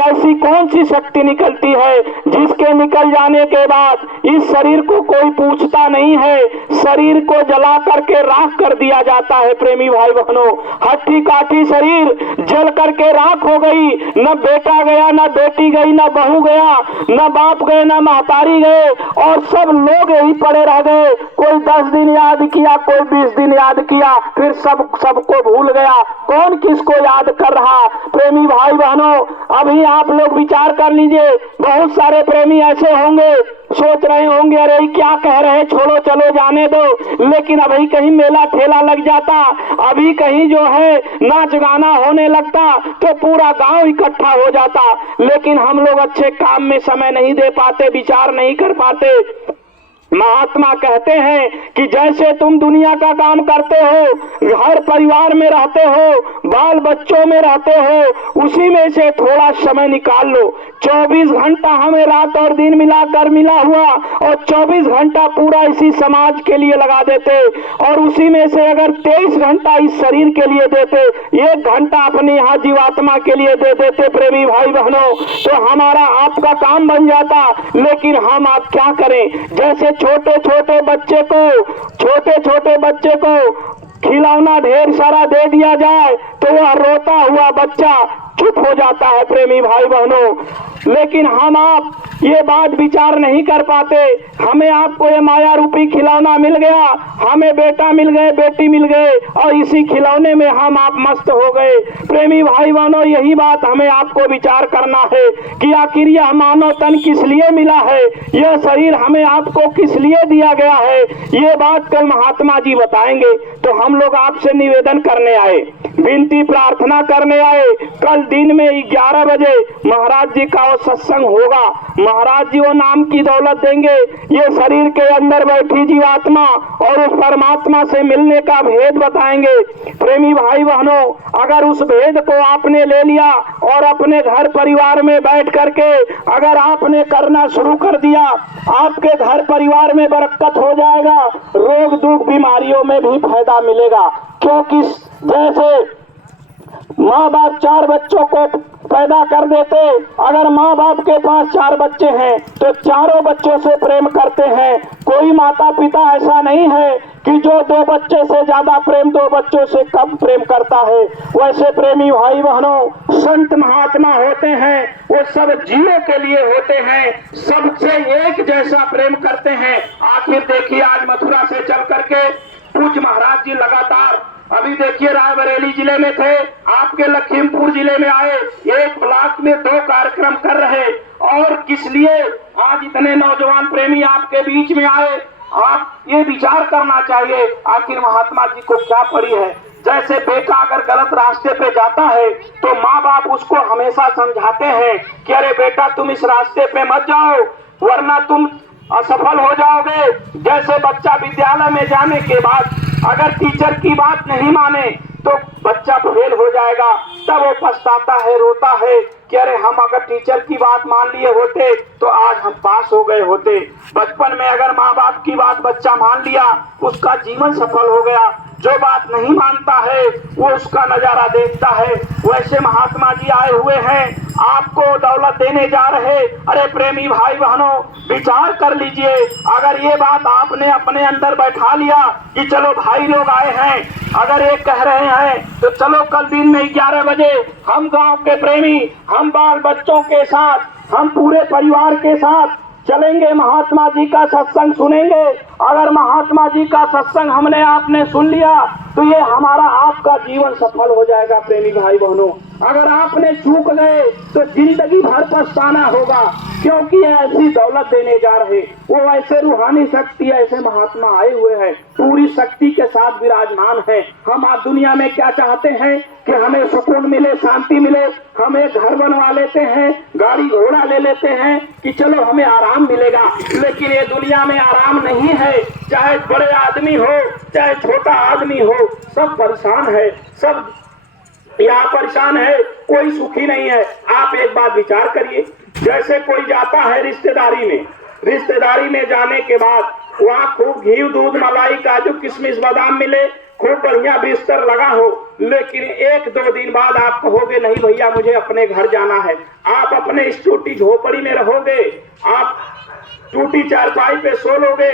ऐसी कौन सी शक्ति निकलती है जिसके निकल जाने के बाद इस शरीर को कोई पूछता नहीं है, शरीर को जला करके राख कर दिया जाता है। प्रेमी भाई बहनों, हट्टी काठी शरीर जल करके राख हो गई, न बेटा गया, न बेटी गई, न बहू गया, न बाप गए, न महतारी गए, और सब लोग यही पड़े रह गए। कोई 10 दिन याद किया, कोई 20 दिन याद किया, फिर सबको भूल गया। कौन किसको याद कर रहा? प्रेमी भाई बहनों, अभी आप लोग विचार कर लीजिए, बहुत सारे प्रेमी ऐसे होंगे सोच रहे होंगे अरे क्या कह रहे, छोड़ो चलो जाने दो, लेकिन अभी कहीं मेला ठेला लग जाता, अभी कहीं जो है नाच गाना होने लगता तो पूरा गांव इकट्ठा हो जाता। लेकिन हम लोग अच्छे काम में समय नहीं दे पाते, विचार नहीं कर पाते। महात्मा कहते हैं कि जैसे तुम दुनिया का काम करते हो, घर परिवार में रहते हो, बाल बच्चों में रहते हो, उसी में से थोड़ा समय निकाल लो। 24 घंटा हमें रात और दिन मिलाकर मिला हुआ, और 24 घंटा पूरा इसी समाज के लिए लगा देते, और उसी में से अगर 23 घंटा इस शरीर के लिए देते, 1 घंटा अपने यहाँ जीवात्मा के लिए दे देते प्रेमी भाई बहनों, तो हमारा आपका काम बन जाता। लेकिन हम आप क्या करें? जैसे छोटे छोटे बच्चे को खिलौना ढेर सारा दे दिया जाए तो वह रोता हुआ बच्चा चुप हो जाता है प्रेमी भाई बहनों। लेकिन हम आप ये बात विचार नहीं कर पाते। हमें आपको ये माया रूपी खिलौना मिल गया, हमें बेटा मिल गए, बेटी मिल गए, और इसी खिलौने में हम आप मस्त हो गए। प्रेमी भाई बहनों, यही बात हमें आपको विचार करना है कि आखिर यह मानव तन किस लिए मिला है, यह शरीर हमें आपको किस लिए दिया गया है। ये बात कल महात्मा जी बताएंगे। तो हम लोग आपसे निवेदन करने आए, विनती प्रार्थना करने आए, कल दिन में 11 बजे महाराज जी का वो सत्संग होगा। महाराज जी वो नाम की दौलत देंगे, ये शरीर के अंदर बैठी जीवात्मा और उस परमात्मा से मिलने का भेद बताएंगे। प्रेमी भाई बहनों, अगर उस भेद को आपने ले लिया और अपने घर परिवार में बैठ करके अगर आपने करना शुरू कर दिया, आपके घर परिवार में बरकत हो जाएगा, रोग दुख बीमारियों में भी फायदा मिलेगा। क्योंकि जैसे माँ बाप 4 बच्चों को पैदा कर देते, अगर माँ बाप के पास 4 बच्चे हैं तो चारों बच्चों से प्रेम करते हैं। कोई माता पिता ऐसा नहीं है कि जो 2 बच्चे से ज्यादा प्रेम 2 बच्चों से कम प्रेम करता है। वैसे प्रेमी भाई बहनों, संत महात्मा होते हैं, वो सब जीवों के लिए होते हैं, सबसे एक जैसा प्रेम करते हैं। आखिर देखिए, आज मथुरा से चल करके पूज्य महाराज जी लगातार अभी देखिए रायबरेली जिले में थे, आपके लखीमपुर जिले में आए, एक ब्लॉक में 2 कार्यक्रम कर रहे। और किस लिए आज इतने नौजवान प्रेमी आपके बीच में आए? आप ये विचार करना चाहिए, आखिर महात्मा जी को क्या पड़ी है। जैसे बेटा अगर गलत रास्ते पे जाता है तो माँ बाप उसको हमेशा समझाते हैं कि अरे बेटा तुम इस रास्ते पे मत जाओ, वरना तुम असफल हो जाओगे। जैसे बच्चा विद्यालय में जाने के बाद अगर टीचर की बात नहीं माने तो बच्चा फेल हो जाएगा, तब वो पछताता है, रोता है कि अरे हम अगर टीचर की बात मान लिए होते तो आज हम पास हो गए होते। बचपन में अगर माँ बाप की बात बच्चा मान लिया, उसका जीवन सफल हो गया। जो बात नहीं मानता है वो उसका नजारा देखता है। वैसे महात्मा जी आए हुए हैं, आपको दौलत देने जा रहे। अरे प्रेमी भाई बहनों, विचार कर लीजिए, अगर ये बात आपने अपने अंदर बैठा लिया कि चलो भाई लोग आए हैं, अगर ये कह रहे हैं तो चलो कल दिन में 11 बजे हम गांव के प्रेमी, हम बाल बच्चों के साथ, हम पूरे परिवार के साथ चलेंगे, महात्मा जी का सत्संग सुनेंगे। अगर महात्मा जी का सत्संग हमने आपने सुन लिया तो ये हमारा आपका जीवन सफल हो जाएगा। प्रेमी भाई बहनों, अगर आपने चूक गए तो जिंदगी भर पछताना होगा, क्योंकि ऐसी दौलत देने जा रहे। वो ऐसे रूहानी शक्ति, ऐसे महात्मा आए हुए हैं, पूरी शक्ति के साथ विराजमान है। हम आज दुनिया में क्या चाहते हैं कि हमें सुकून मिले, शांति मिले, हम एक घर बनवा लेते हैं, गाड़ी घोड़ा ले लेते हैं कि चलो हमें आराम मिलेगा। लेकिन ये दुनिया में आराम नहीं है। चाहे बड़े आदमी हो, चाहे छोटा आदमी हो, सब परेशान है, सब यहाँ परेशान है, कोई सुखी नहीं है। आप एक बात विचार करिए, जैसे कोई जाता है रिश्तेदारी में जाने के बाद वहाँ खूब घी दूध मलाई काजू किशमिश बादाम मिले, खूब बढ़िया बिस्तर लगा हो, लेकिन 1-2 दिन बाद आप कहोगे नहीं भैया मुझे अपने घर जाना है, आप अपने इस टूटी झोपड़ी में रहोगे, आप टूटी चारपाई पे सो लोगे।